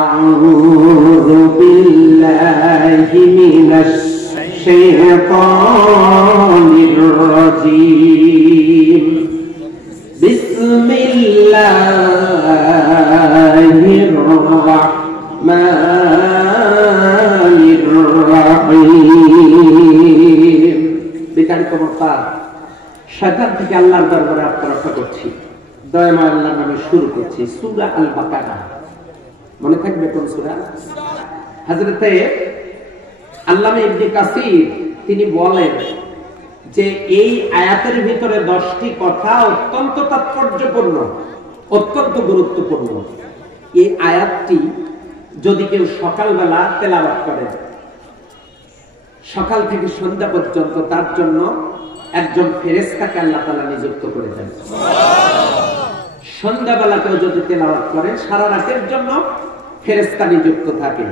আউযু বিল্লাহি মিনাশ শাইতানির রাজীম বিসমিল্লাহির রাহমানির রাহিম। বিতাড়িত মোক্তা শয়তান থেকে আল্লাহর দরবারে আত্মরক্ষা করছি, দয়াময় আল্লাহর নামে শুরু করছি। সূরা আল বাকারা, মনে থাকবে কোন সূরা? হযরতে আল্লামা ইবনে কাসির তিনি বলেন যে এই আয়াতের ভিতরে 10টি কথা অত্যন্ত তাৎপর্যপূর্ণ, অত্যন্ত গুরুত্বপূর্ণ। এই আয়াতটি যদি কেউ সকালবেলা তেলাওয়াত করে, সকাল থেকে সন্ধ্যা পর্যন্ত তার জন্য একজন ফেরেশতাকে আল্লাহ তাআলা নিযুক্ত করে দেন। সন্ধ্যাবেলাতেও যদি তেলাওয়াত করেন সারা রাতের জন্য ফেরেশতা নিযুক্ত থাকে।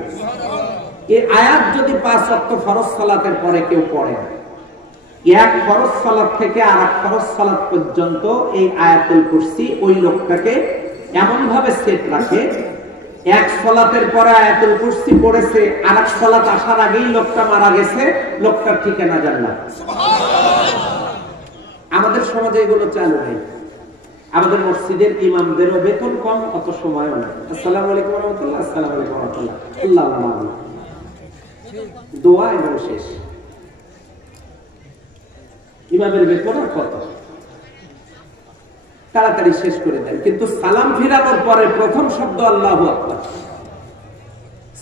এই আয়াত যদি 5 ওয়াক্ত ফরজ সালাতের পরে কেউ পড়ে, এক ফরজ সালাত থেকে আরেক ফরজ সালাত পর্যন্ত এই আয়াতুল কুরসি ওই লোকটাকে এমন ভাবে সেট রাখে, এক সালাতের পরে আয়াতুল কুরসি পড়েছে, আরেক সালাত আসার আগেই লোকটা মারা গেছে, লোকটার ঠিকানা জান্নাত। আমাদের সমাজে এগুলো চালু নেই। আমাদের মসজিদের ইমামদেরও বেতন কম, অত সময়ও নেই। আসসালামু আলাইকুম ওয়া রাহমাতুল্লাহ, আসসালামু আলাইকুম ওয়া রাহমাতুল্লাহ, আল্লাহু আকবার, দোয়া এবং শেষ। ইমামের বেতন কত, তাড়াতাড়ি শেষ করে দেন, কিন্তু সালাম ফিরানোর পরে প্রথম শব্দ আল্লাহু আকবার,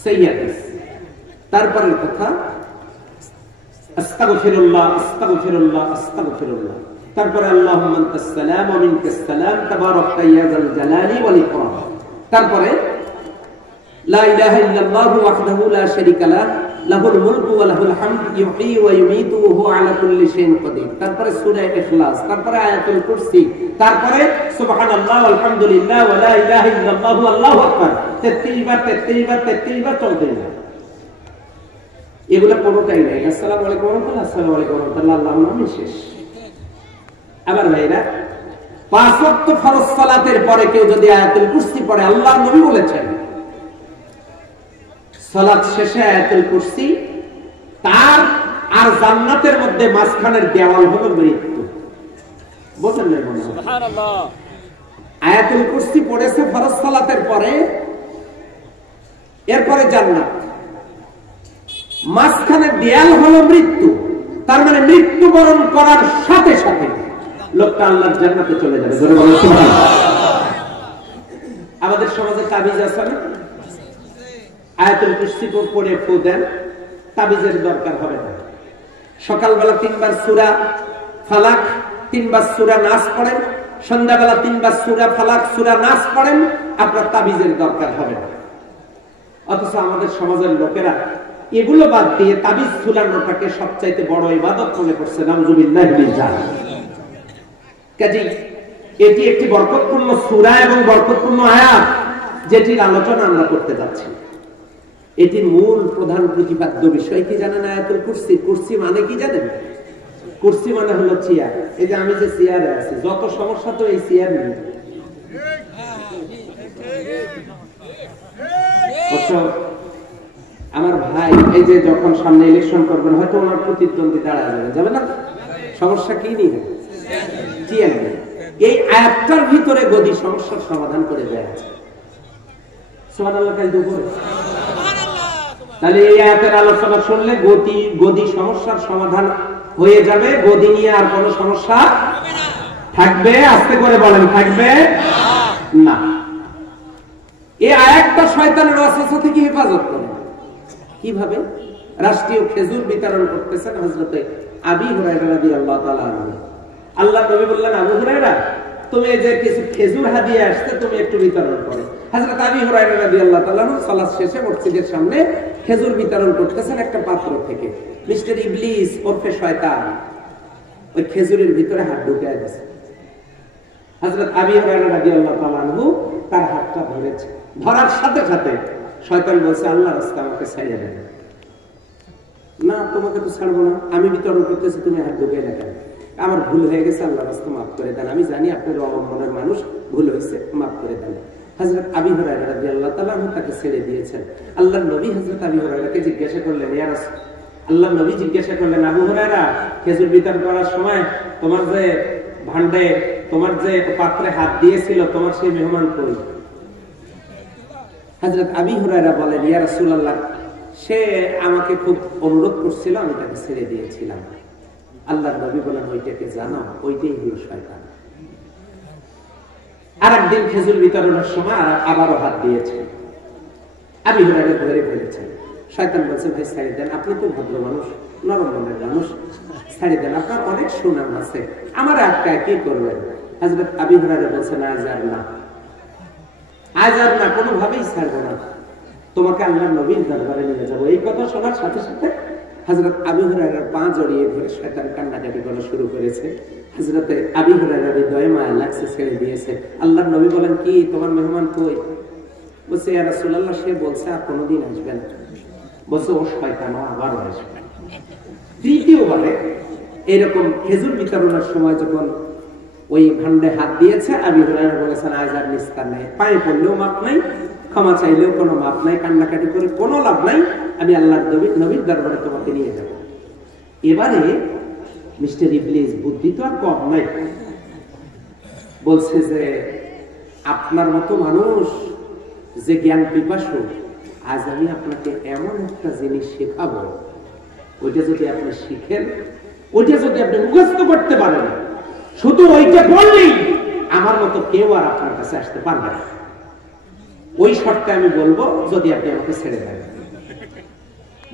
সাইয়্যিদ। তারপরের কথা আস্তাগফিরুল্লাহ, আস্তাগফিরুল্লাহ, আস্তাগফিরুল্লাহ। তারপরে আল্লাহুম্মা আনতাস সালাম ওয়া মিনকাস সালাম তাবারাকতা ইয়া যাল জালালি ওয়াল ইকরাম। তারপরে লা ইলাহা ইল্লাল্লাহু ওয়াহদাহু লা শারীকা লাহু লাহুল মুলকু ওয়া লাহুল হামদু ইউহয়ী ওয়া ইউমীতু ওয়া হুয়া আলা কুল্লি শাইইন কাদির। তারপরে সূরা ইখলাস, তারপরে আয়াতুল কুরসি, তারপরে সুবহানাল্লাহ আলহামদুলিল্লাহ ওয়া লা ইলাহা ইল্লাল্লাহু আল্লাহু আকবার। 33 বার 33 বার 33 বার চলতে থাকে। এগুলা কোনোটাই নাই। আসসালামু আলাইকুম ওয়া রাহমাতুল্লাহ, আসসালামু আলাইকুম ওয়া রাহমাতুল্লাহ, আল্লাহু নামে শেষ। আবার ভাইরা 5 ওয়াক্ত ফরজ সালাতের পরে কেউ যদি আয়াতুল কুরসি পড়ে, আল্লাহর নবী বলেছেন সালাত শেষে আয়াতুল কুরসি তার আর জান্নাতের মধ্যে মাঝখানের দেওয়াল হলো মৃত্যু। বুঝেন না? সুবহানাল্লাহ। আয়াতুল কুরসি পড়েছে ফরজ সালাতের পরে, এরপরে জান্নাত, মাঝখানের দেয়াল হলো মৃত্যু। তার মানে মৃত্যুবরণ করার সাথে সাথে লোকটা আল্লাহর জান্নাতে চলে যাবে। জোরে বলেন সুবহানাল্লাহ। আমাদের সমাজে তাবিজ আছে না? আয়াতুল কুরসি পড়ে ফু দেন, তাবিজের দরকার হবে না। সকালবেলা 3 বার সূরা ফালাক, 3 বার সূরা নাস পড়েন, সন্ধ্যাবেলা 3 বার সূরা ফালাক সূরা নাস পড়েন, আপনার তাবিজের দরকার হবে না। অথচ আমাদের সমাজের লোকেরা এগুলো বাদ দিয়ে তাবিজ ঝুলানোটাকে সবচাইতে বড় ইবাদত মনে করছে। নাউযুবিল্লাহি মিন যালিক। কাজেই এটি একটি বরকতপূর্ণ সূরা এবং বরকতপূর্ণ আয়াত, যেটির আলোচনা আমরা করতে যাচ্ছি। এটির মূল প্রধান প্রতিপাদ্য বিষয় কি জানেন? আয়াতুল কুরসি। কুরসি মানে কি জানেন? কুরসি মানে হলো চেয়ার। এই যে আমি যে চেয়ারে আছি, যত সমস্যা তো এই চেয়ার নিয়ে। আমার ভাই এই যে যখন সামনে ইলেকশন করবেন, হয়তো ওনার প্রতিদ্বন্দ্বী দাঁড়া যাবে না, সমস্যা কি নিয়ে? চেয়ার নিয়ে। এই আয়াতটার ভিতরে গদি সমস্যার সমাধান করে দেয়া আছে। সুবহানাল্লাহ। কাল দুপুরে তাহলে এই আয়াতের আলোচনা শুনলে গদি সমস্যার সমাধান হয়ে যাবে। গদি নিয়ে আর কোনো সমস্যা থাকবে? আস্তে করে বলেন, থাকবে না। এই আয়াতটা শয়তানের ওয়াসওয়াসা থেকে হেফাজত করে। কিভাবে? রাষ্ট্রীয় খেজুর বিতরণ করতেছেন হযরতে আবু হুরায়রা রাদিয়াল্লাহু তাআলা আনহু। আল্লাহর নবী বললেন, আবু হুরায়রা তুমি এই যে কিছু খেজুর হাদিয়া আসছে, তুমি একটু বিতরণ করো। হযরত আবু হুরায়রা রাদিয়াল্লাহু তাআলা আনহু সালাত শেষে মসজিদের সামনে খেজুর বিতরণ করতেছেন একটা পাত্র থেকে। মিস্টার ইবলিস ওরফে শয়তান ওই খেজুরের ভিতরে হাত ঢুকিয়ে দিয়েছে। হযরত আবু হুরায়রা রাদিয়াল্লাহু তাআলা আনহু তার হাতটা ধরেছে। ধরার সাথে সাথে শয়তান বলছে, আল্লাহর রাস্তা আমাকে ছাড়িয়ে দেন। না, তোমাকে তো ছাড়বো না, আমি বিতরণ করতেছি, তুমি হাত ঢুকিয়ে না কেন? আমার ভুল হয়ে গেছে, আল্লাহর রাস্তা মাফ করে দেন, আমি জানি আপনার অবমানের মানুষ, ভুল হয়েছে, মাফ করে দেন। হযরত আবু হুরায়রা রাদিয়াল্লাহু তাআলা আনহু তাকে ছেড়ে দিয়েছেন। আল্লাহর নবী হযরত আবু হুরায়রাকে জিজ্ঞাসা করলেন, ইয়া রাসূল, আল্লাহর নবী জিজ্ঞাসা করলেন, আবু হুরায়রা, খেজুর বিতরণ করার সময় তোমার যে ভান্ডে, তোমার যে পাত্রে হাত দিয়েছিল, তোমার সেই মেহমান কই? হযরত আবু হুরায়রা বলেন, ইয়া রাসূলুল্লাহ, সে আমাকে খুব অনুরোধ করছিল, আমি তাকে ছেড়ে দিয়েছিলাম। আল্লাহর নবী বলেন, ওইটাকে জানো, ওইটাই হলো শয়তান। আরেকদিন খেজুর বিতরণের সময় আবারও হাত দিয়েছে, আবু হুরায়রা ধরে ফেলেছেন। শয়তান বলছে, ভাই ছেড়ে দেন, আপনি তো ভদ্র মানুষ, নরম মনের মানুষ, ছেড়ে দেন, আপনার অনেক সুনাম আছে, আমার আটকায় কি করবেন? হযরত আবু হুরায়রা বলছেন, আজ আর না, কোনোভাবেই ছাড়বো না, তোমাকে আল্লাহর নবীর দরবারে নিয়ে যাবো। এই কথা শোনার সাথে সাথে হযরত আবু হুরায়রার পা জড়িয়ে ধরে শয়তান কান্নাকাটি করা শুরু করেছে। হযরত আবু হুরায়রার হৃদয়ে মায়া লাগছে, ছেড়ে দিয়েছে। আল্লাহর নবী বলেন, কি তোমার মেহমান কই? বলছে, ইয়া রাসূলুল্লাহ, সে বলছে আর কোনোদিন আসবে না। বলছে, ও শয়তান, আবার আসবে। তৃতীয়বারে এরকম খেজুর বিতরণের সময় যখন ওই ভান্ডে হাত দিয়েছে, আবু হুরায়রা বলেছেন, আজ আর নিস্তার নাই, পায়ে পড়লেও মাপ নাই, ক্ষমা চাইলেও কোনো মাপ নাই, কান্নাকাটি করে কোনো লাভ নাই, আমি আল্লাহর নবীর দরবারে তোমাকে নিয়ে যাব। এবারে মিস্টার ইবলিস, বুদ্ধি তো আর কম নাই, বলছে যে আপনার মতো মানুষ যে জ্ঞান পিপাসু, আজ আমি আপনাকে এমন একটা জিনিস শেখাবো, ওইটা যদি আপনি শিখেন, ওইটা যদি আপনি মুখস্থ করতে পারেন, শুধু ওইটা বললেই আমার মতো কেউ আর আপনার কাছে আসতে পারবে না। ওই শর্তে আমি বলবো, যদি আপনি আমাকে ছেড়ে দেন।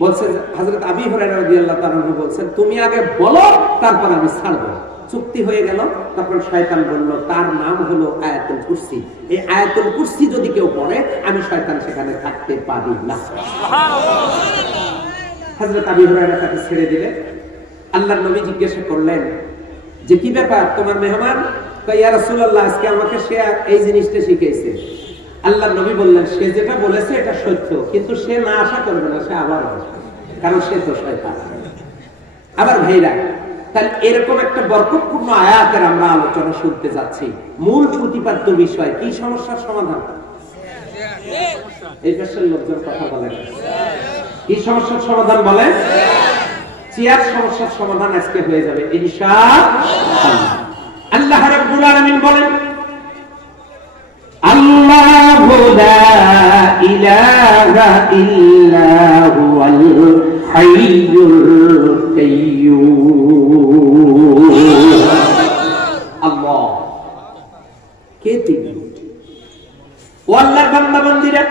বলছে হযরত আবু হুরায়রা রাদিয়াল্লাহু তাআলা বলছেন, তুমি আগে বলো, তারপর আমি ছাড়বো। চুক্তি হয়ে গেল। তখন শয়তান বলল, তার নাম হলো আয়াতুল কুরসি। এই আয়াতুল কুরসি যদি কেউ পড়ে, আমি শয়তান সেখানে থাকতে পারি না। হযরত আবু হুরায়রা তাকে ছেড়ে দিলেন। আল্লাহর নবী জিজ্ঞাসা করলেন যে, কি ব্যাপার, তোমার মেহমান? ইয়া রাসূলুল্লাহ, আজকে আমাকে সে এই জিনিসটা শিখাইছে। আল্লাহর নবী বললেন, সে যেটা বলেছে এটা সত্য, কিন্তু সে না আশা করবে না, সে আবার আসবে, কারণ সে তো শয়তান। আবার ভাইরা, তাহলে এরকম একটা বরকতপূর্ণ আয়াতের আমরা আলোচনা শুনতে যাচ্ছি। মূল প্রতিপাদ্য বিষয় কি? সমস্যার সমাধান। এই দেশের লোকজন কথা বলেন, কি সমস্যার সমাধান বলে? চেয়ার সমস্যার সমাধান আজকে হয়ে যাবে ইনশাআল্লাহ। আল্লাহ রাব্বুল আলামিন বলেন, আল্লাহু লা ইলাহা ইল্লা হুয়াল হাইয়ুল কাইয়্যুম। আল্লাহ কে? তিনি। ও আল্লাহর বান্দা বান্দীরা,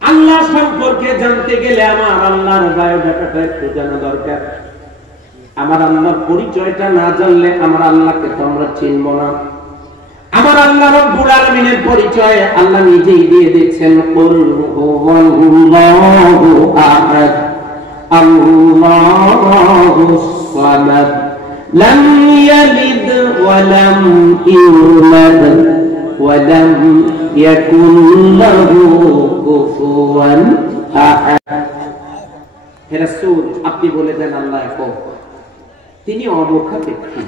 আল্লাহ সম্পর্কে জানতে গেলে আমার আল্লাহর বায়োডাটাটা একটু জানা দরকার। আমার আল্লাহর পরিচয়টা না জানলে আমার আল্লাহকে তো আমরা চিনব না। আমার আল্লাহ রব্বুল আলামিনের পরিচয় আল্লাহ নিজেই দিয়ে দিচ্ছেন, কুল হুয়াল্লাহু আহাদ আল্লাহুস সামাদ লাম ইয়ালিদ ওয়া লাম ইউলাদ ওয়া লাম ইয়াকুল লাহু কুফুয়ান আহাদ। হে রাসূল, আপনি বলে দেন আল্লাহ একক, তিনি অমুখাপেক্ষী,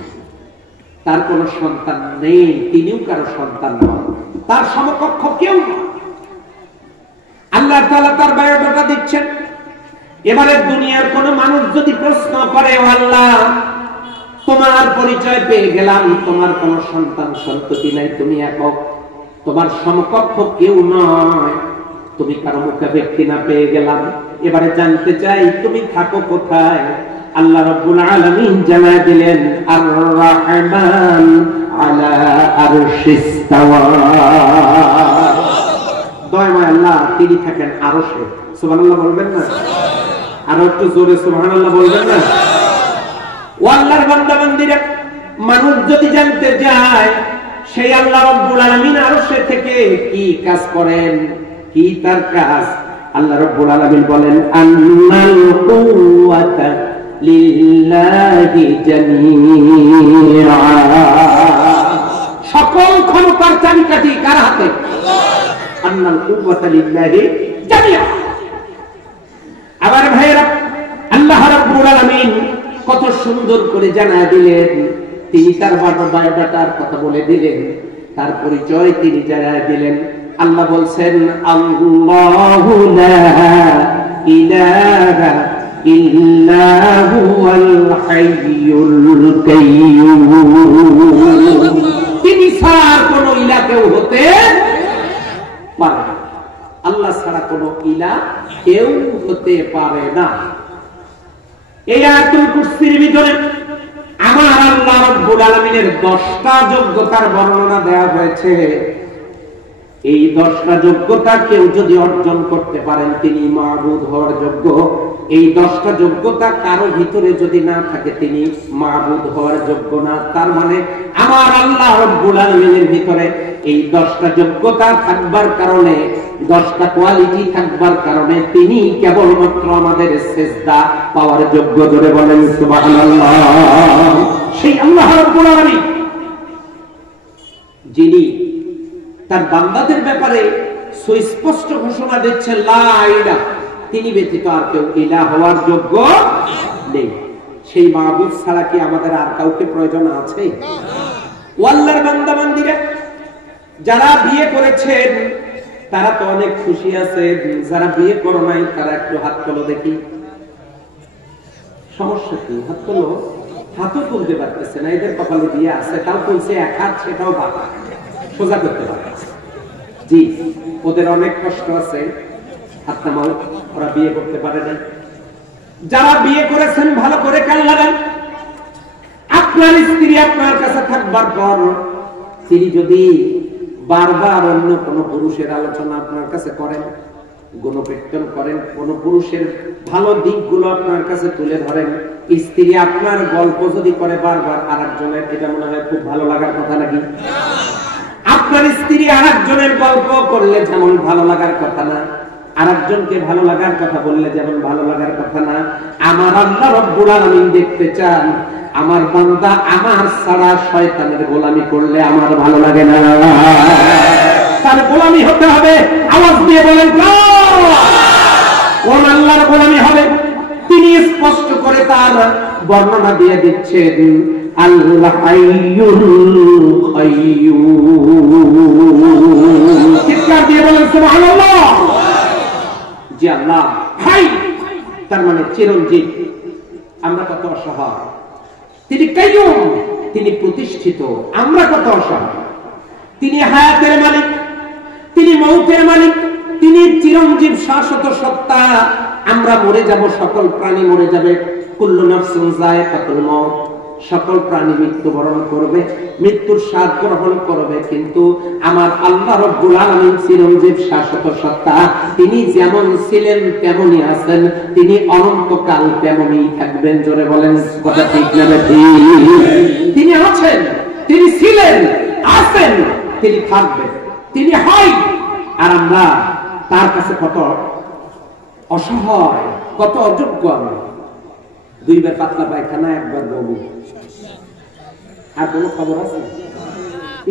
তার কোন সন্তান নেই, তিনিও কারো সন্তান নন, তার সমকক্ষ কেউ নয়। আল্লাহ তাআলা তার বায়োডাটা দিচ্ছেন। এবারে দুনিয়ার কোন মানুষ যদি প্রশ্ন করে, ও আল্লাহ, তোমার পরিচয় পেয়ে গেলাম, তোমার কোন সন্তান সন্ততি নাই, তুমি একক, তোমার সমকক্ষ কেউ নয়, তুমি কারো মুখাপেক্ষী না, পেয়ে গেলাম। এবারে জানতে চাই তুমি থাকো কোথায়? আল্লাহ রাব্বুল আলামিন জানায় দিলেন, আর রাহমান আলা আরশিস তাওয়া। দয়াময় আল্লাহ, তিনি থাকেন আরশে। সুবহানাল্লাহ বলবেন না? আর একটু জোরে সুবহানাল্লাহ বলবেন না? ও আল্লাহর বান্দা বান্দীরা, মানুষ যদি জানতে চায় সেই আল্লাহ রাব্বুল আলামিন আরশে থেকে কি কাজ করেন, কি তার কাজ, আল্লাহ রাব্বুল আলামিন বলেন, আন্নাল কুওয়াতা লিল্লাহি জামিআ। সকল ক্ষমতার চাবিকাঠি কার হাতে? আন্নাল কুওয়াতা লিল্লাহি জামিআ। আবার ভাইরা, আল্লাহ রাব্বুল আলামিন কত সুন্দর করে জানায় দিলেন, তিনি তার বায়োডাটার কথা বলে দিলেন। তার পরিচয় তিনি জানায় দিলেন। আল্লাহ বলছেন আল্লাহু লা ইলাহা ইল্লা হুয়াল হাইয়ুল কাইয়্যুম। তিনি ছাড়া কোনো ইলাহ কেউ হতে পারে না। আল্লাহ ছাড়া কোনো ইলাহ কেউ হতে পারে না। এই আয়াতুল কুরসির ভিতরে আমার আল্লাহ রাব্বুল আলামিনের 10টা যোগ্যতার বর্ণনা দেওয়া হয়েছে। এই 10টা যোগ্যতা কেউ যদি অর্জন করতে পারেন তিনি মাবুদ হওয়ার যোগ্য। এই 10টা যোগ্যতা কারো ভিতরে যদি না থাকে তিনি মাবুদ হওয়ার যোগ্য না। তার মানে আমার আল্লাহ রাব্বুল আলামিনের ভিতরে এই 10টা যোগ্যতা থাকবার কারণে, 10টা কোয়ালিটি থাকবার কারণে তিনি কেবলমাত্র আমাদের সিজদা পাওয়ার যোগ্য। জোরে বলেন সুবহানাল্লাহ। সেই আল্লাহ রাব্বুল আলামিন যিনি তার বান্দাদের ব্যাপারে সুস্পষ্ট ঘোষণা দিচ্ছেন লা ইলাহা, তিনি ব্যতীত আর কেউ ইলাহ হওয়ার যোগ্য নেই। সেই মাবুদ ছাড়া কি আমাদের আর কাউকে প্রয়োজন আছে? আল্লাহর বান্দা বান্দীরা যারা বিয়ে করেছেন তারা তো অনেক খুশি আছে, যারা বিয়ে করো নাই তারা একটু হাত তোলো দেখি। সমস্যা কি? হাত তোলো। হাতও তুলতে পারতেছে না, এদের কপালে বিয়ে আছে, তাও তুলছে এক হাত, সেটাও বাবা সোজা করতে পারে। জি, ওদের অনেক কষ্ট আছে, হাত নামাও, ওরা বিয়ে করতে পারে না। যারা বিয়ে করেছেন ভালো করে কান লাগান। আপনার স্ত্রী আপনার কাছে থাকবার পর তিনি যদি বারবার অন্য কোন পুরুষের আলোচনা আপনার কাছে করেন, গুণকীর্তন করেন, কোন পুরুষের ভালো দিকগুলো আপনার কাছে তুলে ধরেন, স্ত্রী আপনার গল্প যদি করে বারবার আরেকজনের, এটা মনে হয় খুব ভালো লাগার কথা নাকি? আপনার স্ত্রী আরেকজনের গল্প করলে যেমন ভালো লাগার কথা না, আরেকজনকে ভালো লাগার কথা বললে যেমন ভালো লাগার কথা না। আমার আল্লাহ রাব্বুল আলামিন দেখতে চান আমার বান্দা আমার ছাড়া শয়তানের গোলামি করলে আমার ভালো লাগে না। তার গোলামি হতে হবে। আওয়াজ দিয়ে বলেন কোন আল্লাহর গোলামি হবে? তিনি স্পষ্ট করে তার বর্ণনা দিয়ে দিচ্ছেন আল্লাহ হাইয়ুল কাইয়্যুম। চিৎকার দিয়ে বলেন সুবহানাল্লাহ। যে আল্লাহ হাই, তার মানে চিরঞ্জীব। আমরা কত অসহায়। তিনি কাইয়্যুম, তিনি প্রতিষ্ঠিত। আমরা কত অসহায়। তিনি হায়াতের মালিক, তিনি মৌতের মালিক, তিনি চিরঞ্জীব শাশ্বত সত্তা। আমরা মরে যাব, সকল প্রাণী মরে যাবে। কুল্লু নাফসিন যায়কাতুল মাউত, সকল প্রাণী মৃত্যুবরণ করবে, মৃত্যুর স্বাদ গ্রহণ করবে। কিন্তু আমার আল্লাহ রাব্বুল আলামিন চিরঞ্জীব শাশ্বত সত্তা। তিনি যেমন ছিলেন তেমনই আছেন, তিনি অনন্তকাল তেমনই থাকবেন। জোরে বলেন কথা ঠিক না ঠিক? তিনি আছেন, তিনি ছিলেন, আছেন, তিনি থাকবেন, তিনি হয়। আর আমরা তার কাছে কত অসহায়, কত অযোগ্য। আমরা 2 বার পাতলা পায়খানা, 1 বার বমি। আর কোনো খবর আছে?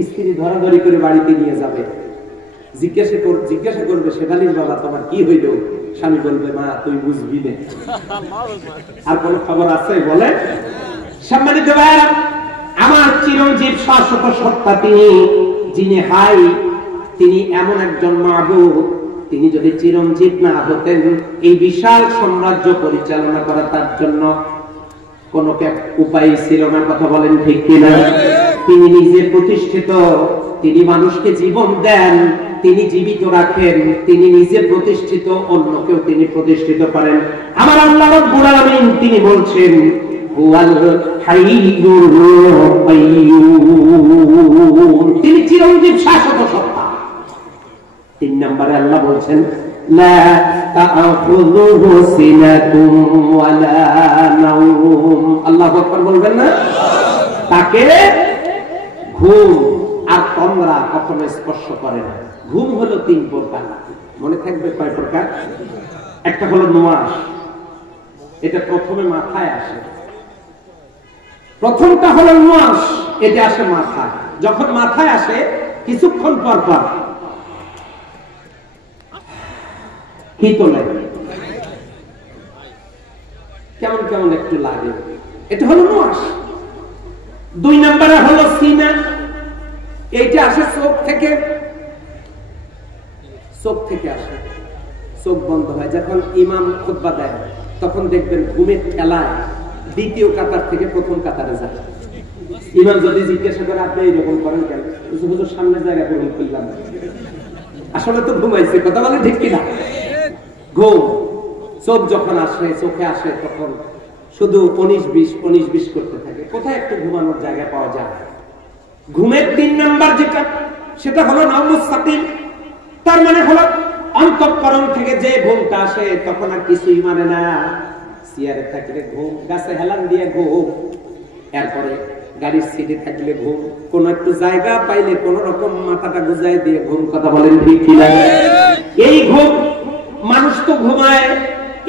স্ত্রী ধরাধরি করে বাড়িতে নিয়ে যাবে, জিজ্ঞাসা করবে শেফালির বাবা তোমার কি হইল? স্বামী বলবে মা তুই বুঝবি না। আর কোনো খবর আছে? বলে। সম্মানিত ভাইরা, আমার চিরঞ্জীব শাশ্বত সত্তা তিনি, যিনি হাই, তিনি এমন একজন মাবুদ। তিনি যদি চিরঞ্জীব না হতেন, এই বিশাল সাম্রাজ্য পরিচালনা করা তার জন্য কোনো উপায় ছিল না। কথা বলেন ঠিক কিনা? তিনি নিজে প্রতিষ্ঠিত, তিনি মানুষকে জীবন দেন, তিনি জীবিত রাখেন, তিনি নিজে প্রতিষ্ঠিত, অন্যকেও তিনি প্রতিষ্ঠিত করেন। আমার আল্লাহ রাব্বুল আলামিন তিনি বলছেন হুয়াল হাইয়ুল কাইয়্যুম, তিনি চিরঞ্জীব শাশ্বত সত্তা। 3 নম্বরে আল্লাহ বলছেন লা তাআখুযুহু সিনাতুন ওয়ালা নাওম। আল্লাহু আকবার বলবেন না? তাকে ঘুম আর তন্দ্রা কখনো স্পর্শ করে না। ঘুম হলো 3 প্রকার। মনে থাকবে কয় প্রকার? একটা হলো নুয়াস, এটা প্রথমে মাথায় আসে। প্রথমটা হলো নুয়াস, এটা আসে মাথায়। যখন মাথায় আসে কিছুক্ষণ পর পর কি তো লাগে, কেমন কেমন একটু লাগে, এটা হলো নুয়াস। 2 নম্বরে হলো সিনা, এইটা আসে চোখ থেকে, চোখ থেকে আসে, চোখ বন্ধ হয়। যখন ইমাম খুতবা দেয় তখন দেখবেন ঘুমের ঠেলায় দ্বিতীয় কাতার থেকে প্রথম কাতারে যায়। ইমাম যদি জিজ্ঞাসা করে আপনি এইরকম করেন কেন, হুজুর সামনের জায়গায় গ্রহণ করলাম, আসলে তো ঘুমাইছে। কথা বলে ঠিক কিনা? ঘুম চোখ যখন আসে, চোখে আসে তখন শুধু 19-20 করতে থাকে। কোথায় একটু ঘুমানোর জায়গা পাওয়া যায়? ঘুমের 3 নাম্বার যেটা, সেটা হলো নাউমুস সাকিন। তার মানে হলো অন্তঃকরণ থেকে যে ঘুমটা আসে তখন আর কিছুই মানে না। চেয়ারে থাকলে ঘুম, গাছে হেলান দিয়ে ঘুম, এরপরে গাড়ির সিটে থাকলে ঘুম, কোন একটু জায়গা পাইলে কোন রকম মাথাটা গুজাই দিয়ে ঘুম। কথা বলেন ঠিক কিনা? এই ঘুম, মানুষ তো ঘুমায়।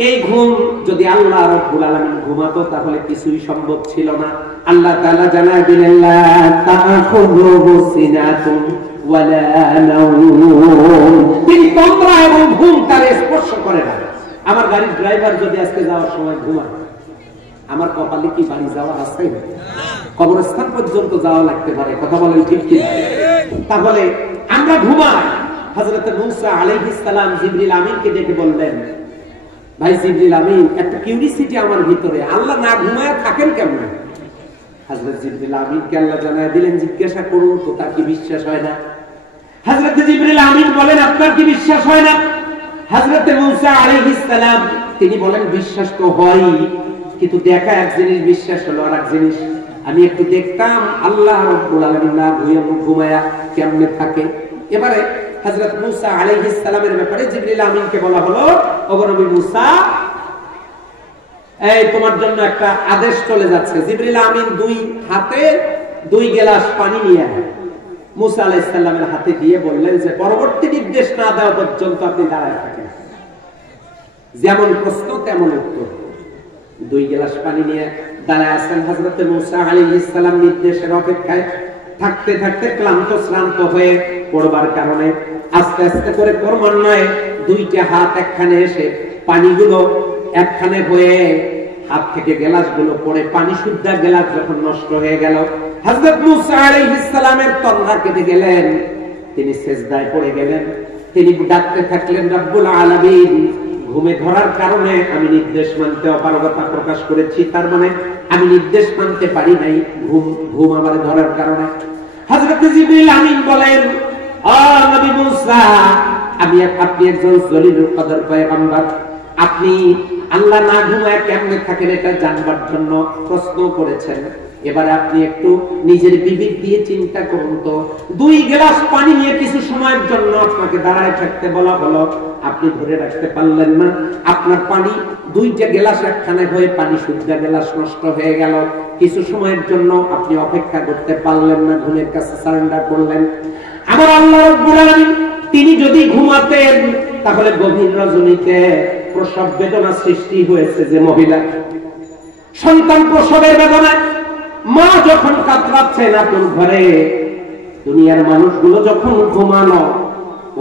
এই ঘুম যদি আল্লাহ রাব্বুল আলামিন ঘুমাতো তাহলে কিছুই সম্ভব ছিল না। আল্লাহ তাআলা জানায় দিলেন লা তাখুযুহু সিনাতুন ওয়ালা নাওম, তিনি তন্দ্রা এবং ঘুম তারে স্পর্শ করে না। আমার গাড়ির ড্রাইভার যদি আজকে যাওয়ার সময় ঘুমায়, আমার কপালে কি বাড়ি যাওয়া আছে? কবরস্থান পর্যন্ত যাওয়া লাগতে পারে। কথা বলেন ঠিক কিনা? তাহলে আমরা ঘুমাই। হযরত মূসা আলাইহিস সালাম জিবরিল আমিনকে ডেকে বললেন, ভাই জিবরিল আমিন, একটা কিউরিসিটি আমার ভিতরে, আল্লাহ না ঘুমায় থাকেন কেমন? হযরত জিবরিল আমিনকে আল্লাহ জানায় দিলেন, জিজ্ঞাসা করুন তো, তার কি বিশ্বাস হয় না? হযরত জিবরিল আমিন বলেন, আপনার কি বিশ্বাস হয় না? হযরত মূসা আলাইহিস সালাম তিনি বলেন, বিশ্বাস তো হয়, কিন্তু দেখা এক জিনিস, বিশ্বাস হলো আর এক জিনিস। আমি একটু দেখতাম আল্লাহ রাব্বুল আলামিন না ঘুমায়া কেমনে থাকে। এবারে হযরত মূসা আলাইহিস সালামের ব্যাপারে জিবরিল আমিনকে বলা হলো, ওগো নবী মূসা, এই তোমার জন্য একটা আদেশ চলে যাচ্ছে। জিবরিল আমিন 2 হাতে 2 গ্লাস পানি নিয়ে মূসা আলাইহিস সালামের হাতে দিয়ে বললেন যে পরবর্তী নির্দেশ না দেওয়া পর্যন্ত আপনি দাঁড়ায় থাকেন। যেমন প্রশ্ন তেমন উত্তর। 2 গ্লাস পানি নিয়ে দাঁড়ায় আছেন হযরত মূসা আলাইহিস সালাম। নির্দেশের অপেক্ষায় থাকতে থাকতে ক্লান্ত হয়ে পড়বার কারণে আস্তে আস্তে করে ক্রমান্বয়ে 2টা হাত একখানে এসে পানিগুলো একখানে হয়ে হাত থেকে গ্লাসগুলো পড়ে পানি শুদ্ধা গ্লাস যখন নষ্ট হয়ে গেল, হযরত মূসা আলাইহিস সালামের তরবারি কেটে গেলেন, তিনি সিজদায় পড়ে গেলেন। তিনি ডাকতে থাকলেন, রব্বুল আলামিন, ঘুমে ধরার কারণে আমি নির্দেশ মানতে অপারগতা প্রকাশ করেছি, তার মানে আমি নির্দেশ মানতে পারি নাই, ঘুম আমার ধরার কারণে। হযরত জিবরিল আমিন বলেন, ও নবী মূসা, আপনি একজন জলিলুল কদর পয়গম্বর, আপনি আল্লাহ না ঘুমায় কেমনে থাকেন এটা জানবার জন্য প্রশ্ন করেছেন। এবারে আপনি একটু নিজের বিবেক দিয়ে চিন্তা করুন তো, 2 গ্লাস পানি নিয়ে কিছু সময়ের জন্য আপনাকে দাঁড়ায় থাকতে বলা হলো, আপনি ধরে রাখতে পারলেন না। আপনার পানি 2টা গ্লাস একখানে হয়ে পানি শুদ্ধ গ্লাস নষ্ট হয়ে গেল। কিছু সময়ের জন্য আপনি অপেক্ষা করতে পারলেন না, ঘুমের কাছে সারেন্ডার করলেন। আমার আল্লাহ রাব্বুল আলামিন তিনি যদি ঘুমাতেন তাহলে গভীর রজনীতে প্রসব বেদনা সৃষ্টি হয়েছে, যে মহিলা সন্তান প্রসবের বেদনায় মা যখন কাতরাচ্ছে নতুন ঘরে, দুনিয়ার মানুষগুলো যখন ঘুমানো,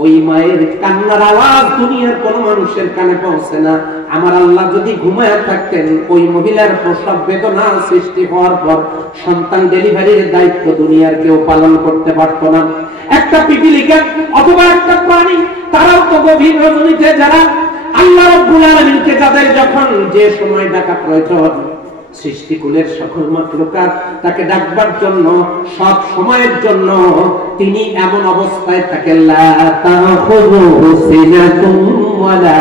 ওই মায়ের কান্নার আওয়াজ দুনিয়ার কোন মানুষের কানে পৌঁছে না। আমার আল্লাহ যদি ঘুমায় থাকতেন, ওই মহিলার প্রসব বেদনা সৃষ্টি হওয়ার পর সন্তান ডেলিভারির দায়িত্ব দুনিয়ার কেউ পালন করতে পারত না। একটা পিপিলিকা অথবা একটা প্রাণী, তারাও তো গভীর রজনীতে যারা আল্লাহ রাব্বুল আলামিনকে যাদের যখন যে সময় ডাকা প্রয়োজন, সৃষ্টিকুলের সকল মাখলুকাত তাকে ডাকবার জন্য সব সময়ের জন্য তিনি এমন অবস্থায় তাকে লা তাখুযুহু সিনাতুন ওয়ালা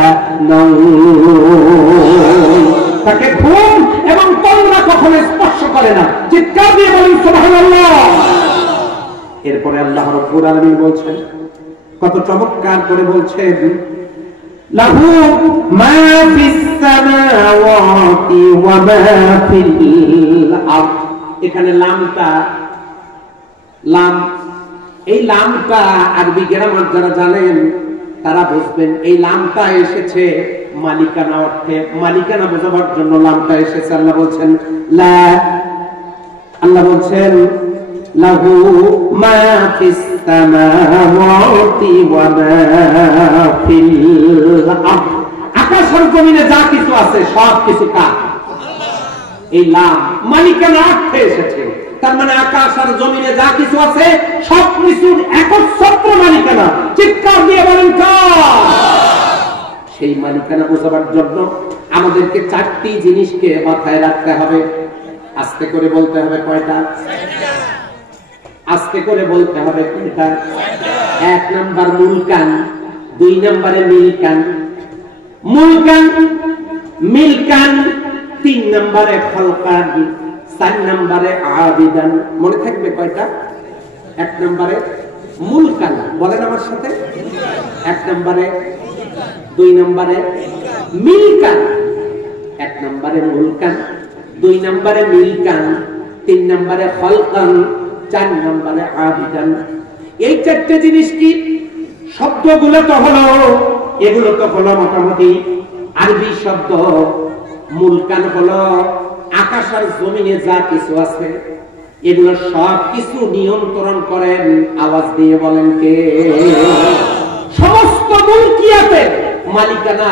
নাওম, তাকে ঘুম এবং তন্দ্রা কখনো স্পর্শ করে না। চিৎকার দিয়ে বলেন সুবহানাল্লাহ। এরপরে আল্লাহ রাব্বুল আলামিন বলছেন, কত চমৎকার করে বলছেন, লাহু মা ফিস সামাওয়াতি ওয়া মা ফিল আরদ। এখানে এই লামটা আরবি গ্রামার যারা জানেন তারা বুঝবেন, এই লামটা এসেছে মালিকানা অর্থে, মালিকানা বোঝাবার জন্য লামটা এসেছে। আল্লাহ বলছেন লাহু মা ফিস সামাওয়াতি ওয়া মা ফিল আরদ। আকাশ আর জমিনে যা কিছু আছে সব কিছু কার? এই লাম মালিকানা অর্থে এসেছে। তার মানে আকাশ আর জমিনে যা কিছু আছে সব কিছুর একচ্ছত্র মালিকানা। চিৎকার দিয়ে বলেন কার? সেই মালিকানা বোঝাবার জন্য আমাদেরকে চারটি জিনিসকে মাথায় রাখতে হবে। আস্তে করে বলতে হবে কয়টা? আস্তে করে বলতে হবে কয়টা? 1 নাম্বার মুলকান, 2 নম্বরে মিলকান, মুলকান মিলকান, 3 নম্বরে খলকান, 4 নম্বরে আবিদান। মনে থাকবে কয়টা? 1 নম্বরে মুলকান, বলেন আমার সাথে। 1 নম্বরে, 2 নম্বরে মিলকান, 1 নম্বরে মুলকান, 2 নম্বরে মিলকান, 3 নম্বরে খলকান, 4 নম্বরে আবিদান। এই 4টে জিনিস কি? শব্দগুলো তো হলো, এগুলো তো হলো মোটামুটি আরবি শব্দ। মুলকান হলো আকাশ আর জমিনে যা কিছু আছে এগুলো সব কিছু নিয়ন্ত্রণ করেন। আওয়াজ দিয়ে বলেন কে? সমস্ত মুলকিয়াতের মালিকানা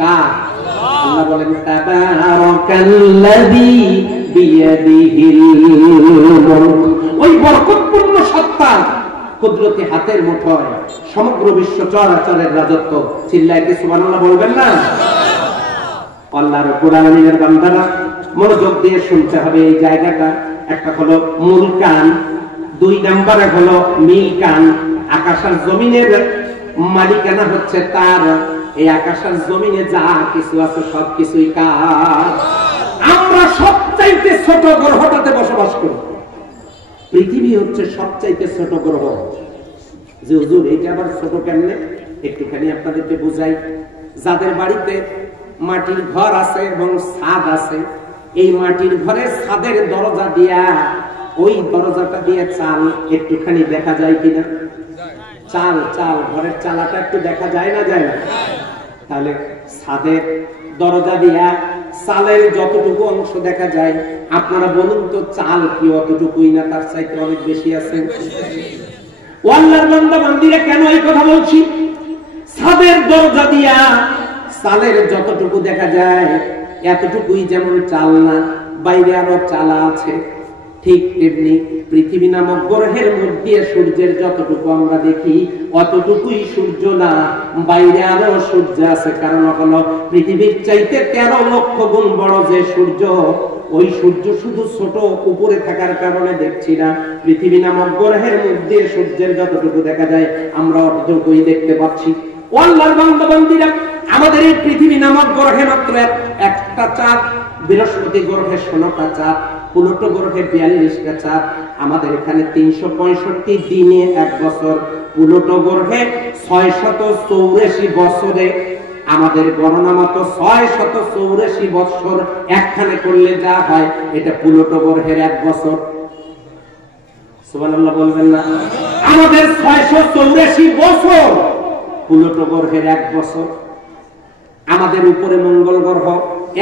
কার? আল্লাহ বলেন তাবারাকাল্লাযী বিয়াদিহিল মুলক। ওই বরকতপূর্ণ সত্তা কুদরতি হাতের মুঠোয় সমগ্র বিশ্ব চরাচরের রাজত্ব। চিল্লায় কি সুবহানাল্লাহ বলবেন না? আল্লাহ রাব্বুল আলামিনের বান্দারা মনোযোগ দিয়ে শুনতে হবে এই জায়গাটা। একটা হলো মুলকান, 2 নম্বরে হলো মিলকান। আকাশ আর জমিনের মালিকানা হচ্ছে তার। এই আকাশ আর জমিনে যা কিছু আছে সব কিছুই কার? আমরা সবচাইতে ছোট গ্রহটাতে বসবাস করি। পৃথিবী হচ্ছে সবচাইতে ছোট গ্রহ। যে হুজুর এটা আবার ছোট কেমনে? একটুখানি আপনাদেরকে বুঝাই। যাদের বাড়িতে মাটির ঘর আছে এবং ছাদ আছে, এই মাটির ঘরের ছাদের দরজা দিয়া, ওই দরজাটা দিয়ে চাল একটুখানি দেখা যায় কিনা? চাল চাল ঘরের চালাটা একটু দেখা যায় না, যায় না? তাহলে ছাদের দরজা দিয়া চালের যতটুকু অংশ দেখা যায়, আপনারা বলুন তো চাল কি অতটুকুই না তার চাইতে অনেক বেশি আছে? আল্লাহর বান্দা বান্দীরা কেন এই কথা বলছি? ছাদের দরজা দিয়া চালের যতটুকু দেখা যায় এতটুকুই যেমন চাল না, বাইরে আরো চালা আছে। ঠিক তেমনি পৃথিবী নামক গ্রহের মধ্যে সূর্যের যতটুকু আমরা দেখি অতটুকুই সূর্য না, বাইরে আরো সূর্য আছে। কারণ হলো পৃথিবীর চাইতে 13 লক্ষ গুণ বড় যে সূর্য, ওই সূর্য শুধু ছোট উপরে থাকার কারণে দেখছি না। পৃথিবী নামক গ্রহের মধ্যে সূর্যের যতটুকু দেখা যায় আমরা অতটুকুই দেখতে পাচ্ছি। আল্লাহর বান্দা বান্দীরা, আমাদের এই পৃথিবী নামক গ্রহে মাত্র একটা চাঁদ, বৃহস্পতি গ্রহে 16টা চাঁদ, প্লুটো গ্রহে 42টা চাঁদ। আমাদের এখানে 365 দিনে 1 বছর, প্লুটো গ্রহে 684 বছরে। আমাদের গণনা মতো 684 বছর একখানে করলে যা হয় এটা প্লুটো গ্রহের 1 বছর। সুবহানাল্লাহ বলবেন না? আমাদের 684 বছর, প্লুটো গ্রহের 1 বছর। আমাদের উপরে মঙ্গল গ্রহ,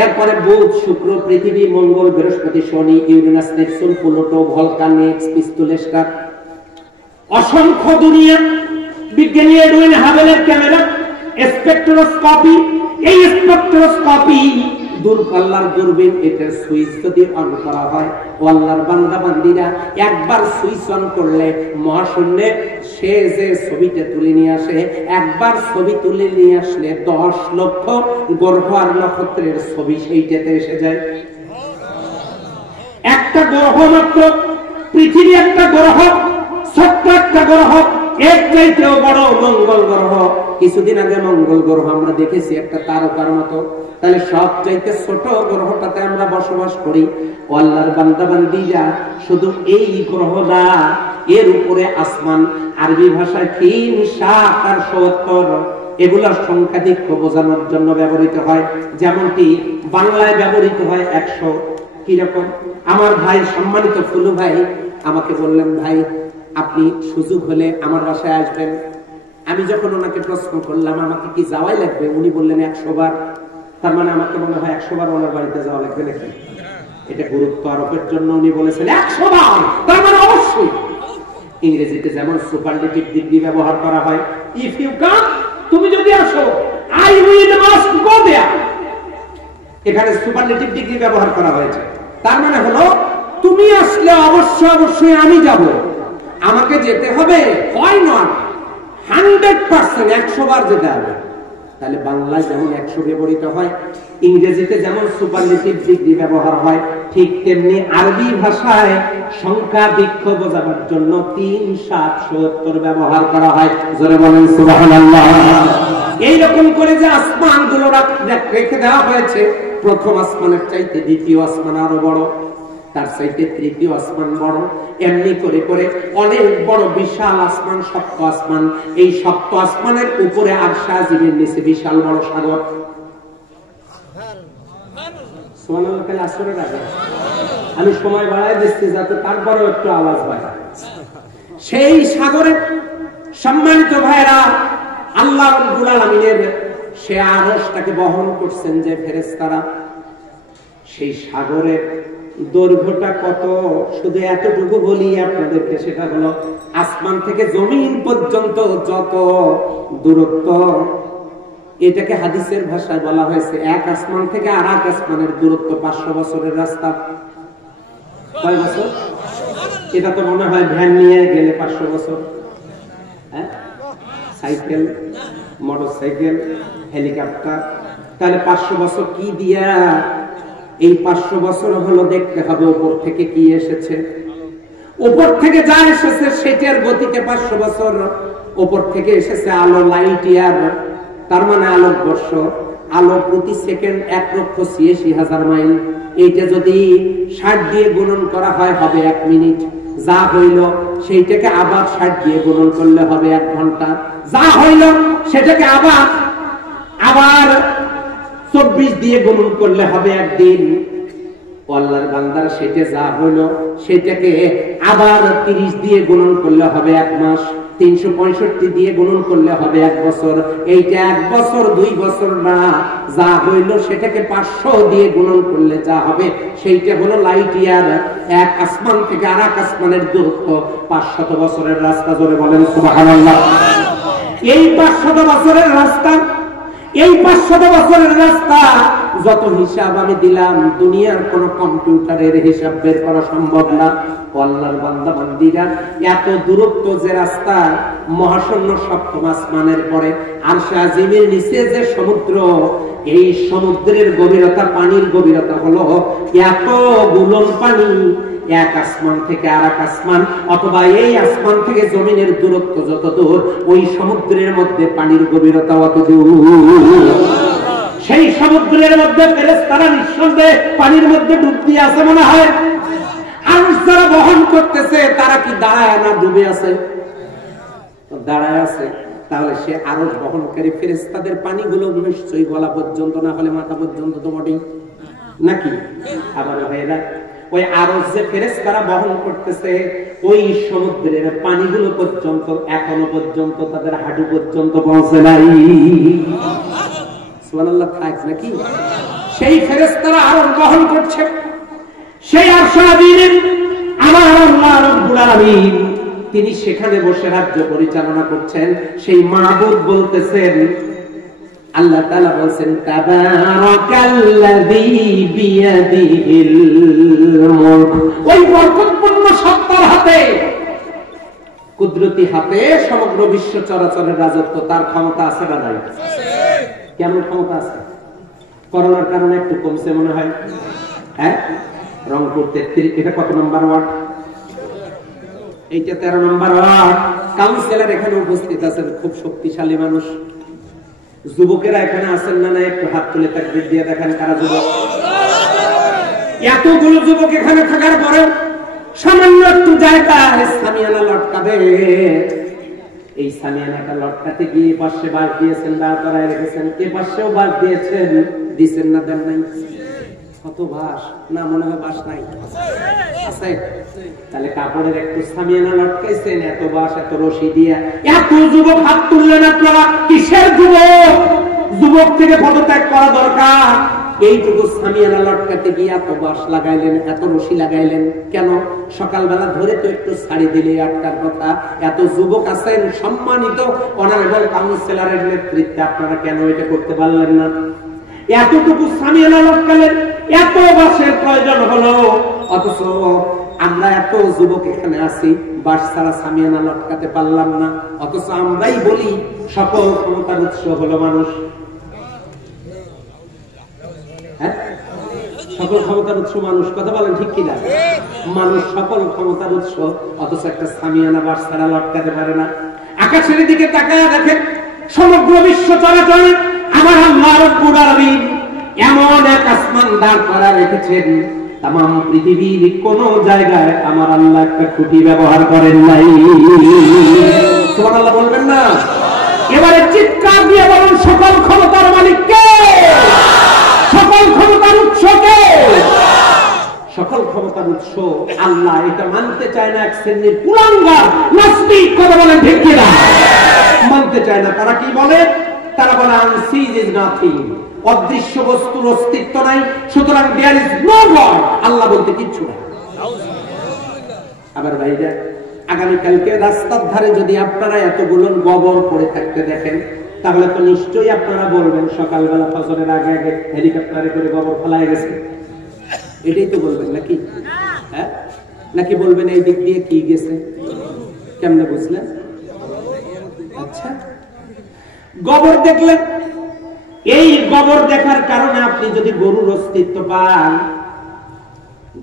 এরপরে বুধ, শুক্র, পৃথিবী, মঙ্গল, বৃহস্পতি, শনি, Uranus, Neptune, Pluto, Vulcan, X, পিস্তুলেস্টার, অসংখ্য দুনিয়া। বিজ্ঞানী এডউইন হাবেলের ক্যামেরা, স্পেকট্রোস্কোপি, এই স্পেকট্রোস্কোপি দূরপাল্লার দূরবীন, এটার সুইচ যদি অন করা হয়, আল্লাহর বান্দা বান্দীরা একবার সুইচ অন করলে মহাশূন্যে সে যে ছবিটা তুলে নিয়ে আসে, একবার ছবি তুলে নিয়ে আসলে 10 লক্ষ গ্রহ আর নক্ষত্রের ছবি সেইটাতে এসে যায়। একটা গ্রহ মাত্র, পৃথিবী একটা গ্রহ, ছোট্ট একটা গ্রহ, এর চাইতেও বড় মঙ্গল গ্রহ। কিছুদিন আগে মঙ্গল গ্রহ আমরা দেখেছি একটা তারকার মতো। তাহলে সব চাইতে ছোট গ্রহটাতে আমরা বসবাস করি। আল্লাহর বান্দা বান্দীরা, শুধু এই গ্রহ না, এর উপরে আসমান, আরবি ভাষায় 370 এগুলোর সংখ্যাধিক্য বোঝানোর জন্য ব্যবহৃত হয়। যেমনটি বাংলায় ব্যবহৃত হয় 100। কিরকম? আমার ভাই, সম্মানিত ফুলু ভাই আমাকে বললেন, ভাই আপনি সুযোগ হলে আমার বাসায় আসবেন। আমি যখন ওনাকে প্রশ্ন করলাম আমাকে কি যাওয়াই লাগবে, উনি বললেন 100 বার। তার মানে আমাকে মনে হয় 100 বার ওনার বাড়িতে যাওয়া লাগবে নাকি? এটা গুরুত্ব আরোপের জন্য উনি বলেছেন 100 বার। তার মানে অবশ্যই। ইংরেজিতে যেমন সুপারলেটিভ ডিগ্রি ব্যবহার করা হয়, ইফ ইউ কাম, তুমি যদি আসো, আই উইল মাস্ট গো দেয়ার। এখানে সুপারলেটিভ ডিগ্রি ব্যবহার করা হয়েছে। তার মানে হলো তুমি আসলে অবশ্যই আমি যাব, আমাকে যেতে হবে, হয় নট 100%, 100 বার যেতে হবে। তাহলে বাংলায় যেমন 100 ব্যবহৃত হয়, ইংরেজিতে যেমন সুপারলেটিভ ডিগ্রি ব্যবহার হয়, ঠিক তেমনি আরবি ভাষায় সংখ্যা বৃক্ষ বোঝাবার জন্য 3, 7, 70 ব্যবহার করা হয়। জোরে বলেন সুবহানাল্লাহ। এইরকম করে যে আসমানগুলো রেখে দেওয়া হয়েছে, প্রথম আসমানের চাইতে দ্বিতীয় আসমান আরো বড়, তার চাইতে তৃতীয় আসমান বড়, এমনি করে করে অনেক বড় বিশাল আসমান, সপ্ত আসমান। এই সপ্ত আসমানের উপরে আরশ আজিমের নিচে বিশাল বড় সাগর। আমি সময় বাড়াই দিচ্ছি যাতে তারপরেও একটু আওয়াজ বাড়ায়। সেই সাগরে সম্মানিত ভাইরা, আল্লাহ রাব্বুল আলামিনের সে আরশটাকে বহন করছেন যে ফেরেশতারা, সেই সাগরের দৈর্ঘ্যটা কত শুধু এতটুকু বলি আপনাদেরকে, সেটা হলো আসমান থেকে জমিন পর্যন্ত যত দূরত্ব, এটাকে হাদিসের ভাষায় বলা হয়েছে এক আসমান থেকে আর এক আসমানের দূরত্ব 500 বছরের রাস্তা। কয় বছর? এটা তো মনে হয় ভ্যান নিয়ে গেলে 500 বছর, হ্যাঁ, সাইকেল, মোটরসাইকেল, হেলিকপ্টার, তাহলে 500 বছর কি দিয়া? এই 500 বছর হলো দেখতে হবে উপর থেকে কি এসেছে। উপর থেকে যা এসেছে সেটার গতিতে 500 বছর। উপর থেকে এসেছে আলো, লাইট ইয়ার, তার মানে আলোকবর্ষ। আলো প্রতি সেকেন্ড 1,86,000 মাইল। এইটা যদি 60 দিয়ে গুণন করা হয় হবে 1 মিনিট। যা হইল সেইটাকে আবার 60 দিয়ে গুণন করলে হবে 1 ঘন্টা। যা হইল সেটাকে আবার 24 দিয়ে গুণন করলে হবে 1 দিন। আল্লাহর বান্দার সেটা যা হলো সেটাকে আবার 30 দিয়ে গুণন করলে হবে 1 মাস। 365 দিয়ে গুণন করলে হবে 1 বছর। এইটা 1 বছর 2 বছর না, যা হইল সেটাকে 500 দিয়ে গুণন করলে যা হবে সেইটা হলো লাইট ইয়ার। এক আসমান থেকে আর এক আসমানের দূরত্ব 500 বছরের রাস্তা। জোরে বলেন সুবহানাল্লাহ। এই 500 বছরের রাস্তা, এই 500 বছরের রাস্তা যত হিসাব আমি দিলাম, দুনিয়ার কোন কম্পিউটারের হিসাব বের করা সম্ভব না। আল্লাহর বান্দা বান্দীরা, এত দূরত্ব যে রাস্তা, মহাশূন্য সপ্তম আসমানের পরে আরশ আজিমের নিচে যে সমুদ্র, এই সমুদ্রের গভীরতা, পানির গভীরতা হলো এত বুলন পানি। এক আসমান থেকে আর এক আসমান, অথবা এই আসমান থেকে জমিনের দূরত্ব যত দূর, ওই সমুদ্রের মধ্যে পানির গভীরতা অত দূর। সেই সমুদ্রের মধ্যে ফেরেশতারা নিঃসন্দেহে পানির মধ্যে ডুব দিয়ে আছে মনে হয়। আর যারা বহন করতেছে তারা কি দাঁড়ায় না ডুবে আছে? দাঁড়ায় আছে। তাহলে সে আরো বহনকারী ফেরেশতাদের পানিগুলো নিশ্চয়ই গলা পর্যন্ত, না হলে মাথা পর্যন্ত তো বটেই নাকি? আবার ভাইরা, ওই আরশ যে ফেরেশতারা বহন করতেছে, ওই সমুদ্রের পানিগুলো পর্যন্ত এখনো পর্যন্ত তাদের হাঁটু পর্যন্ত পৌঁছে নাই। সুবহানাল্লাহ, থাক নাকি? সেই ফেরেশতারা আরশ বহন করছে, সেই আরশ আজিমের আমার আল্লাহ রাব্বুল আলামিন তিনি সেখানে বসে রাজ্য পরিচালনা করছেন। সেই মাবুদ বলতেছেন, আল্লাহ তাআলা বলেন, তাবারাকাল্লাযী বিয়াদিহিল মুলক। ওই বরকতপূর্ণ সত্তার হাতে, কুদরতি হাতে সমগ্র বিশ্ব চরাচরের রাজত্ব। তার ক্ষমতা আছে না নাই? কেমন ক্ষমতা আছে? করোনার কারণে একটু কমছে মনে হয়, হ্যাঁ। রংপুর 33, এটা কত নম্বর ওয়ার্ড? এইটা 13 নম্বর ওয়ার্ড। কাউন্সিলর এখানে উপস্থিত আছেন, খুব শক্তিশালী মানুষ। যুবকেরা এখানে আছেন না? না, একটু হাত তুলে তাকবীর দিয়ে দেখেন কারা যুবক। এতগুলো যুবক এখানে থাকার পরে সামান্য একটু জায়গায় সামিয়ানা লটকাবে। এই সামিয়ানাটা লটকাতে গিয়ে পাশে বাঁশ দিয়েছেন, দাঁড় করায় রেখেছেন। এ পাশেও বাঁশ দিয়েছেন, দিচ্ছেন না দেন নাই? কত বাঁশ না, মনে হয় বাঁশ নাই, আছে। তাহলে কাপড়ের একটু সামিয়ানা লটকাইছেন, এত বাঁশ, এত রশি দিয়া। এত যুবক হাত তুললেন আপনারা, কিসের যুবক? যুবক থেকে পদত্যাগ করা দরকার। এইটুকু সামিয়ানা লটকাতে গিয়ে এত বাঁশ লাগাইলেন, এত রশি লাগাইলেন কেন? সকালবেলা ধরে তো একটু ছাড়ি দিলে আটকার কথা। এত যুবক আছেন, সম্মানিত অনারেবল কাউন্সিলরের নেতৃত্বে, আপনারা কেন এটা করতে পারলেন না? এতটুকু সামিয়ানা লটকালেন, এত বাঁশের প্রয়োজন হলো। অথচ আমরা এত যুবক এখানে আছি, বাস ছাড়া সামিয়ানা লটকাতে পারলাম না, অথচ আমরাই বলি সকল ক্ষমতার উৎস হলো মানুষ। হ্যাঁ, সকল ক্ষমতার উৎস মানুষ, কথা বলেন ঠিক কিনা? মানুষ সকল ক্ষমতার উৎস, অথচ একটা সামিয়ানা বাস ছাড়া লটকাতে পারে না। আকাশের দিকে তাকায় দেখেন, সমগ্র বিশ্ব চলাচলে আমার আল্লাহ রাব্বুল আলামিন এমন এক আসমান দাঁড় করা রেখেছেন, তামাম পৃথিবীর কোন জায়গায় আমার আল্লাহ একটা খুঁটি ব্যবহার করেন নাই। সুবহানাল্লাহ বলবেন না? এবারে চিৎকার দিয়ে বলুন, সকল ক্ষমতার মালিক কে? সকল ক্ষমতার উৎস কে? সকল ক্ষমতার উৎস আল্লাহ। এটা মানতে চায় না এক শ্রেণীর কুলাঙ্গার নাস্তিক, কথা বলেন ঠিক কিনা? মানতে চায় না। তারা কি বলে? তারা বলে unseen is nothing, অদৃশ্য বস্তুর অস্তিত্ব নাই, সুতরাং there is no God, আল্লাহ বলতে কিচ্ছু নাই। আবার ভাইরা, আগামীকালকে রাস্তার ধারে যদি আপনারা এতগুলো গোবর পড়ে থাকতে দেখেন, তাহলে তো নিশ্চয়ই আপনারা বলবেন সকালবেলা ফজরের আগে আগে হেলিকপ্টারে করে গোবর ফেলায় গেছে। এটাই তো বলবেন নাকি? হ্যাঁ, নাকি বলবেন এই দিক দিয়ে কি গেছে? কেমনে বুঝলেন? আচ্ছা, গোবর দেখলেন, এই গোবর দেখার কারণে আপনি যদি গরুর অস্তিত্ব পান,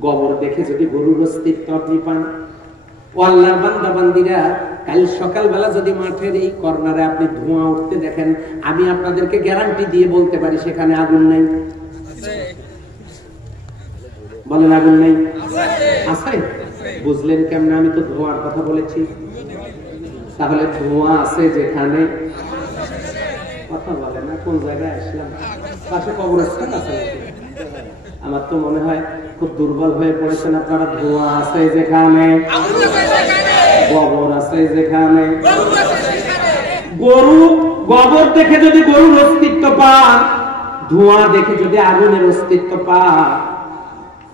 গোবর দেখে যদি গরুর অস্তিত্ব আপনি পান, ও আল্লাহর বান্দা বান্দিরা, কাল সকালবেলা যদি মাঠের এই কর্নারে আপনি ধোঁয়া উঠতে দেখেন, আমি আপনাদেরকে গ্যারান্টি দিয়ে বলতে পারি সেখানে আগুন নাই। বলেন আগুন নাই? আছে। বুঝলেন কেমনে? আমি তো ধোঁয়ার কথা বলেছি। তাহলে ধোঁয়া আছে যেখানে, কথা বলে না, কোন জায়গায় আসলাম? পাশে কবরস্থান আছে। আমার তো মনে হয় খুব দুর্বল হয়ে পড়েছেন আপনারা। ধোঁয়া আছে যেখানে, গোবর আছে যেখানে। গরু গোবর দেখে যদি গরুর অস্তিত্ব পান, ধোঁয়া দেখে যদি আগুনের অস্তিত্ব পান,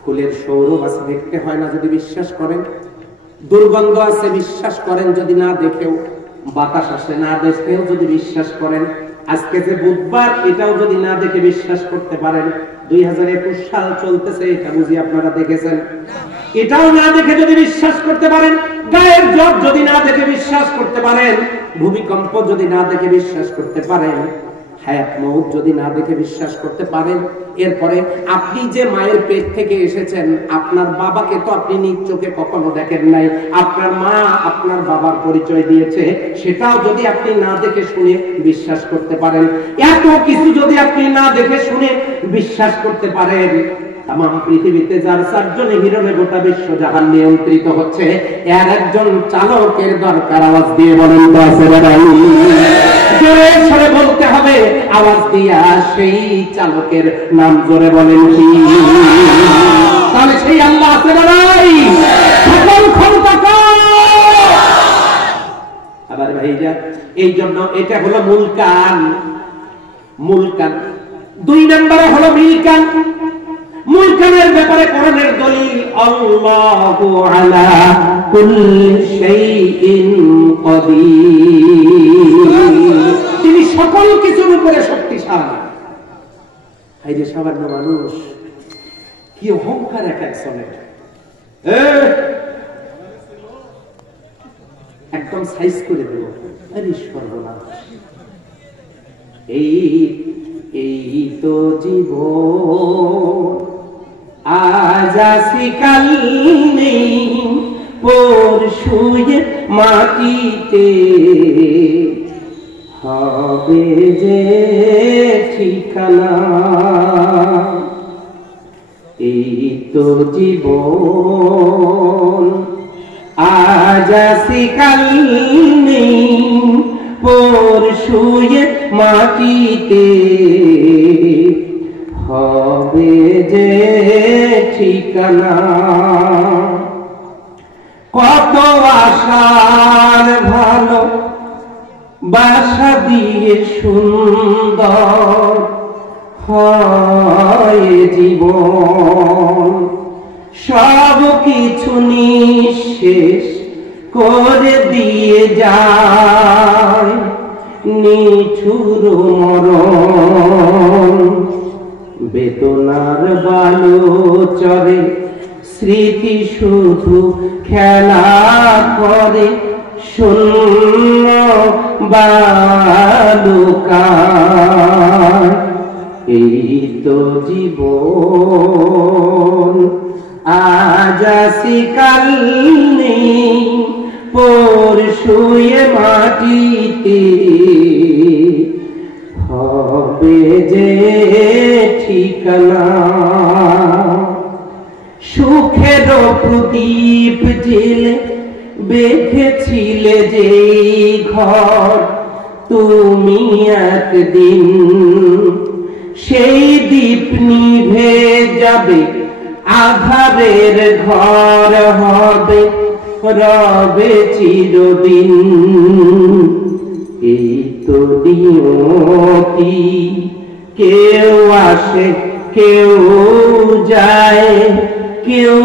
ফুলের সৌরভ আছে দেখতে হয় না যদি বিশ্বাস করেন, দুর্গন্ধ আছে বিশ্বাস করেন যদি না দেখেও, বাতাস আসে না দেখেও যদি বিশ্বাস করেন, আজকে যে বুধবার এটাও যদি না দেখে বিশ্বাস করতে পারেন, 2021 সাল চলতেছে, এটা বুঝি আপনারা দেখেছেন? এটাও না দেখে যদি বিশ্বাস করতে পারেন, গায়ের জ্বর যদি না দেখে বিশ্বাস করতে পারেন, ভূমিকম্প যদি না দেখে বিশ্বাস করতে পারেন, হায়াত মউত যদি না দেখে বিশ্বাস করতে পারেন, এরপরে আপনি যে মায়ের পেট থেকে এসেছেন, আপনার বাবাকে তো আপনি নিজ চোখে কখনো দেখেন নাই, আপনার মা আপনার বাবার পরিচয় দিয়েছে, সেটাও যদি আপনি না দেখে শুনে বিশ্বাস করতে পারেন, এত কিছু যদি আপনি না দেখে শুনে বিশ্বাস করতে পারেন, তামাম পৃথিবীতে যার 4 জনে হিরণে গোটা বিশ্ব জাহান নিয়ন্ত্রিত হচ্ছে, এর একজন চালকের দরকার। আওয়াজ দিয়ে বলেন তো আছে বাড়াই, জোরে সরে বলতে হবে আওয়াজ দিয়া, সেই চালকের নাম জোরে বলেন কি? তাহলে সেই আল্লাহ আছে বাড়াই, সকল ক্ষমতা। আবার ভাইরা, এই জন্য এটা হলো মূল কান। মূল কান 2 নম্বরে হলো মিলকান। মুলকানের ব্যাপারে কোরআনের দলিল, আল্লাহু আলা কুল্লি শাইইন কাদির, তিনি সকল কিছুর উপরে শক্তিশালী। এই যে সামান্য মানুষ, কি অহংকার এক একজনের, একদম সাইজ করে দেব। সর্বনাশ, এই তো জীবন, আজ আসি কাল নেই, পরশুয়ে মাটিতে হবে যে ঠিকানা। এই তো জীবন, আজ আসি কাল নেই, পরশুয়ে মাটিতে হবে যে ঠিকানা। কত আশার ভালো বাসা দিয়ে সুন্দর হয় জীবন, সব কিছু নিঃশেষ করে দিয়ে যায় নিঠুর মরণ। বেদনার বালু চরে স্মৃতি শুধু খেলা করে শূন্য বালুকায়। এই তো জীবন, আজ আসি কাল নেই, পরশুয়ে মাটিতে হবে যে ঠিকানা। সুখের প্রদীপ জেলে বেঁধেছিলে যে ঘর, তুমি একদিন সেই দীপ নিভে যাবে, আধারের ঘর হবে রবে চিরদিন। এই তো নিয়তি, কেউ আসে কেউ যায়, কেউ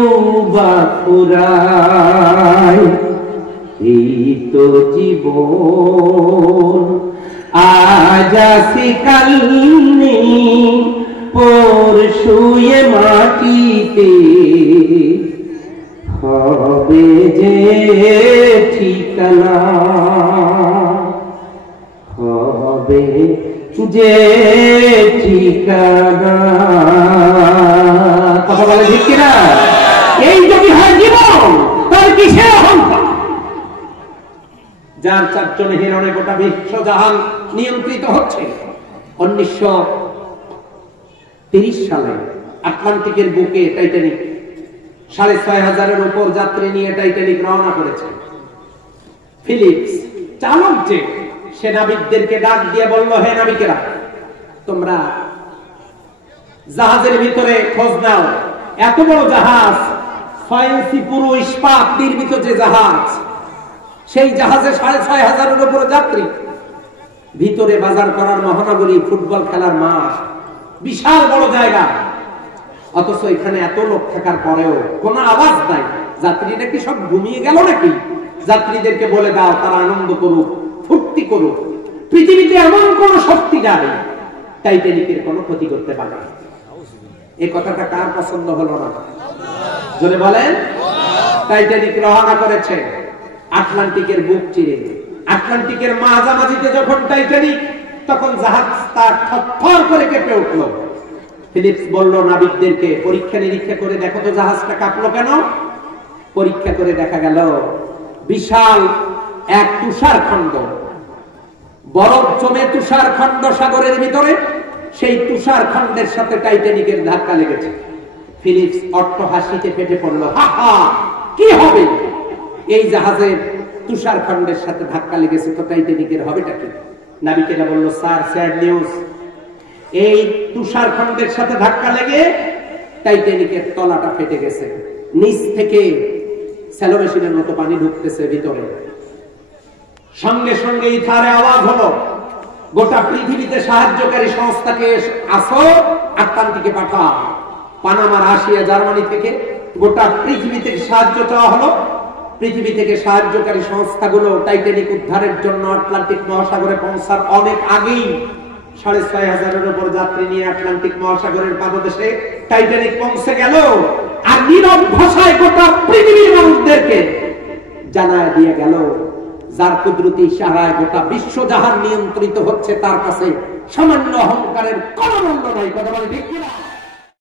বা ফুরায়। এই তো জীবন, আজ আসি কাল নেই, পরশুয়ে মাটিতে হবে যে ঠিকানা, হবে যে ঠিকানা। কথা বলে ঠিক কিনা? এই যদি হয় জীবন, তার কিসের অহংকার? যার চারজনে হিরণে গোটা বিশ্বজাহান নিয়ন্ত্রিত হচ্ছে। 1930 সালে আটলান্টিকের বুকে টাইটানিক 6500-এর উপর যাত্রী নিয়ে টাইটানিক রওনা করেছে। ফিলিপস চালক যে সে নাবিকদেরকে ডাক দিয়ে বলল, হে নাবিকেরা, তোমরা জাহাজের ভিতরে খোঁজ নাও। এত বড় জাহাজ, 6 ইঞ্চি পুরো ইস্পাত নির্মিত যে জাহাজ, সেই জাহাজে 6500-এর উপর যাত্রী, ভিতরে বাজার করার মহানগরী, ফুটবল খেলার মাঠ, বিশাল বড় জায়গা, অথচ এখানে এত লোক থাকার পরেও কোনো আওয়াজ নাই। যাত্রীরা কি সব ঘুমিয়ে গেল নাকি? যাত্রীদেরকে বলে দাও তারা আনন্দ করুক, ফুর্তি করুক। পৃথিবীতে এমন কোন শক্তি নাই টাইটানিকের কোনো ক্ষতি করতে পারে। এই কথাটা কার পছন্দ হলো না? যদি বলেন, টাইটানিক রওনা করেছে আটলান্টিকের বুক চিরে। আটলান্টিকের মাঝামাঝিতে যখন টাইটানিক, তখন জাহাজ তার থরথর করে কেঁপে উঠল। ফিলিপস বলল নাবিকদেরকে, পরীক্ষা নিরীক্ষা করে দেখো তো জাহাজটা কাঁপলো কেন? পরীক্ষা করে দেখা গেল বিশাল এক তুষারখণ্ড, বরফ জমে তুষারখণ্ড সাগরের ভিতরে, সেই তুষারখণ্ডের সাথে টাইটানিকের ধাক্কা লেগেছে। ফিলিপস অট্টহাসিতে ফেটে পড়ল, হা হা, কি হবে? এই জাহাজের তুষারখণ্ডের সাথে ধাক্কা লেগেছে, তো টাইটানিকের হবেটা কি? নাবিকেরা বলল, স্যার, স্যাড নিউজ, এই তুষারখণ্ডের সাথে ধাক্কা লেগে টাইটানিকের তলাটা ফেটে গেছে, নিচ থেকে স্যালো মেশিনের মতো পানি ঢুকতেছে ভিতরে। সঙ্গে সঙ্গে ইথারে আওয়াজ হলো, গোটা পৃথিবীতে সাহায্যকারী সংস্থাকে আসো, আটলান্টিকে পাঠাও। পানামা, রাশিয়া, জার্মানি থেকে গোটা পৃথিবী থেকে সাহায্য চাওয়া হলো। পৃথিবী থেকে সাহায্যকারী সংস্থাগুলো টাইটানিক উদ্ধারের জন্য আটলান্টিক মহাসাগরে পৌঁছার অনেক আগেই 6500-এর উপর যাত্রী নিয়ে আটলান্টিক মহাসাগরের পাদদেশে টাইটানিক পৌঁছে গেল। আর নীরব ভাষায় গোটা পৃথিবীর মানুষদেরকে জানায় দিয়ে গেল, যার কুদরতি ইশারায় গোটা বিশ্বজাহান নিয়ন্ত্রিত হচ্ছে, তার কাছে সামান্য অহংকারের কোনো মূল্য নাই। কথা বলে ঠিক কিনা?